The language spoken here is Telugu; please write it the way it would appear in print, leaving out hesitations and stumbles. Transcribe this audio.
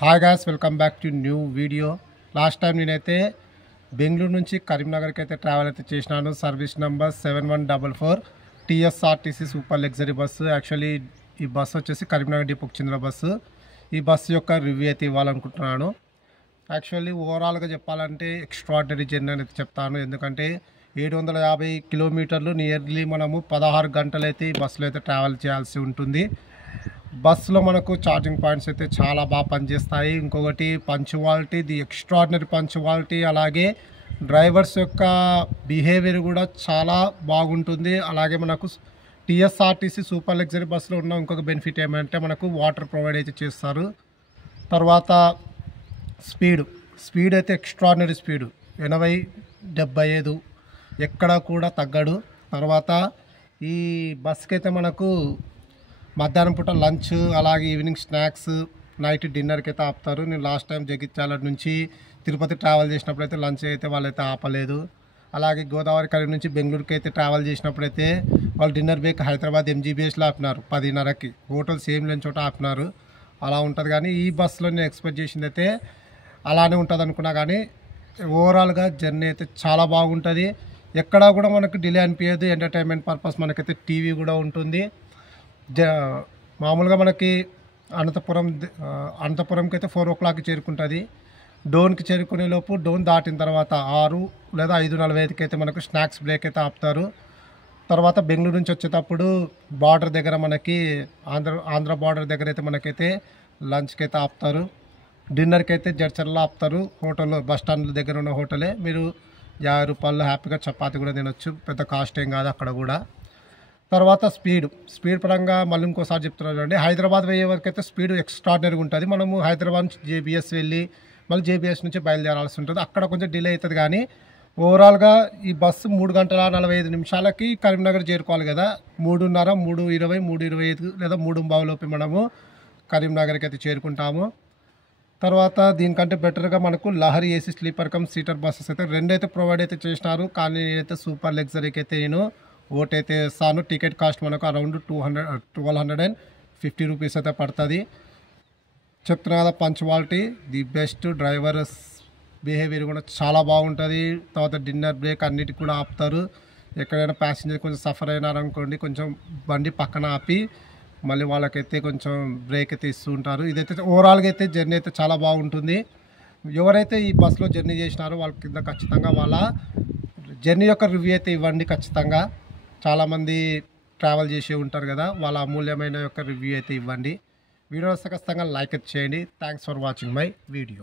Hi guys, welcome back to new video. Last time నేనైతే బెంగళూరు నుంచి కరీంనగర్కి అయితే ట్రావెల్ అయితే చేసినాను. Service number 7144 TSRTC super luxury bus. Actually ఈ బస్సు వచ్చేసి కరీంనగర్ డిపోకి చెందిన బస్సు. ఈ బస్సు యొక్క రివ్యూ అయితే ఇవ్వాలనుకుంటున్నాను. యాక్చువల్లీ ఓవరాల్గా చెప్పాలంటే ఎక్స్ట్రాడినరీ జర్నీ అనేది చెప్తాను. ఎందుకంటే 750 కిలోమీటర్లు నియర్లీ మనము 16 గంటలు అయితే ఈ బస్సులో అయితే ట్రావెల్ చేయాల్సి ఉంటుంది. బస్సులో మనకు ఛార్జింగ్ పాయింట్స్ అయితే చాలా బాగా పనిచేస్తాయి. ఇంకొకటి పంచువాలిటీ, ది ఎక్స్ట్రాడినరీ పంచువాలిటీ, అలాగే డ్రైవర్స్ యొక్క బిహేవియర్ కూడా చాలా బాగుంటుంది. అలాగే మనకు టీఎస్ఆర్టీసీ సూపర్ లగ్జరీ బస్సులో ఉన్న ఇంకొక బెనిఫిట్ ఏమంటే మనకు వాటర్ ప్రొవైడ్ అయితే చేస్తారు. తర్వాత స్పీడ్ అయితే ఎక్స్ట్రాడినరీ స్పీడు 80-75 ఎక్కడ కూడా తగ్గడు. తర్వాత ఈ బస్కి అయితే మనకు మధ్యాహ్నం పూట లంచ్, అలాగే ఈవినింగ్ స్నాక్స్, నైట్ డిన్నర్కి అయితే ఆపుతారు. నేను లాస్ట్ టైం జగిత్యాల నుంచి తిరుపతి ట్రావెల్ చేసినప్పుడు అయితే లంచ్ అయితే వాళ్ళైతే ఆపలేదు. అలాగే గోదావరి కని నుంచి బెంగళూరుకి అయితే ట్రావెల్ చేసినప్పుడైతే వాళ్ళు డిన్నర్ బ్రేక్ హైదరాబాద్ ఎంజీబీఎస్లో ఆపినారు 10:30కి. హోటల్ సేమ్ లేని చోట ఆపినారు. అలా ఉంటుంది. కానీ ఈ బస్సులో నేను ఎక్స్పెక్ట్ చేసింది అయితే అలానే ఉంటుంది అనుకున్నా. కానీ ఓవరాల్గా జర్నీ అయితే చాలా బాగుంటుంది. ఎక్కడా కూడా మనకు డిలే అనిపించదు. ఎంటర్టైన్మెంట్ పర్పస్ మనకైతే టీవీ కూడా ఉంటుంది. మామూలుగా మనకి అనంతపురంకి అయితే 4 o'clockకి చేరుకుంటుంది. డోన్కి చేరుకునే లోపు డోన్ దాటిన తర్వాత 6 లేదా 5:45కి అయితే మనకు స్నాక్స్ బ్రేక్ అయితే ఆపుతారు. తర్వాత బెంగళూరు నుంచి వచ్చేటప్పుడు బార్డర్ దగ్గర మనకి ఆంధ్ర బార్డర్ దగ్గర అయితే మనకైతే లంచ్కి అయితే ఆపుతారు. డిన్నర్కి అయితే జడ్చర్లో ఆపుతారు. హోటల్లో బస్ స్టాండ్ దగ్గర ఉన్న హోటలే. మీరు 50 రూపాయలు హ్యాపీగా చపాతి కూడా తినొచ్చు. పెద్ద కాస్ట్ ఏం కాదు అక్కడ కూడా. తర్వాత స్పీడ్ పరంగా మళ్ళీ ఇంకోసారి చెప్తున్నాను అండి. హైదరాబాద్ పోయే వరకు అయితే స్పీడ్ ఎక్స్ట్రాడినరీగా ఉంటుంది. మనము హైదరాబాద్ నుంచి జేబీఎస్ వెళ్ళి మళ్ళీ జేబీఎస్ నుంచి బయలుదేరాల్సి ఉంటుంది. అక్కడ కొంచెం డిలే అవుతుంది. కానీ ఓవరాల్గా ఈ బస్సు 3 గంటల 45 నిమిషాలకి కరీంనగర్ చేరుకోవాలి కదా. 3:30, 3:20, 3:25 లేదా 3:15 మనము కరీంనగర్కి అయితే చేరుకుంటాము. తర్వాత దీనికంటే బెటర్గా మనకు Lahari AC sleeper come seater buses అయితే 2 అయితే ప్రొవైడ్ అయితే చేసినారు. కానీ నేనైతే సూపర్ లగ్జరీకి అయితే నేను ఓట్ అయితే ఇస్తాను. టికెట్ కాస్ట్ మనకు అరౌండ్ 1250 రూపీస్ అయితే పడుతుంది. చెప్తున్నా కదా, punctuality the best. Drivers behaviour కూడా చాలా బాగుంటుంది. తర్వాత డిన్నర్ బ్రేక్ అన్నిటికి కూడా ఆపుతారు. ఎక్కడైనా ప్యాసింజర్ కొంచెం సఫర్ అయినారనుకోండి, కొంచెం బండి పక్కన ఆపి మళ్ళీ వాళ్ళకైతే కొంచెం బ్రేక్ అయితే ఇస్తూ ఉంటారు. ఇదైతే ఓవరాల్గా అయితే జర్నీ అయితే చాలా బాగుంటుంది. ఎవరైతే ఈ బస్సులో జర్నీ చేసినారో వాళ్ళ కింద ఖచ్చితంగా వాళ్ళ జర్నీ యొక్క రివ్యూ అయితే ఇవ్వండి. ఖచ్చితంగా చాలామంది ట్రావెల్ చేసి ఉంటారు కదా, వాళ్ళ అమూల్యమైన యొక్క రివ్యూ అయితే ఇవ్వండి. వీడియో వస్తే ఖచ్చితంగా లైక్ అయితే చేయండి. Thanks for watching my video.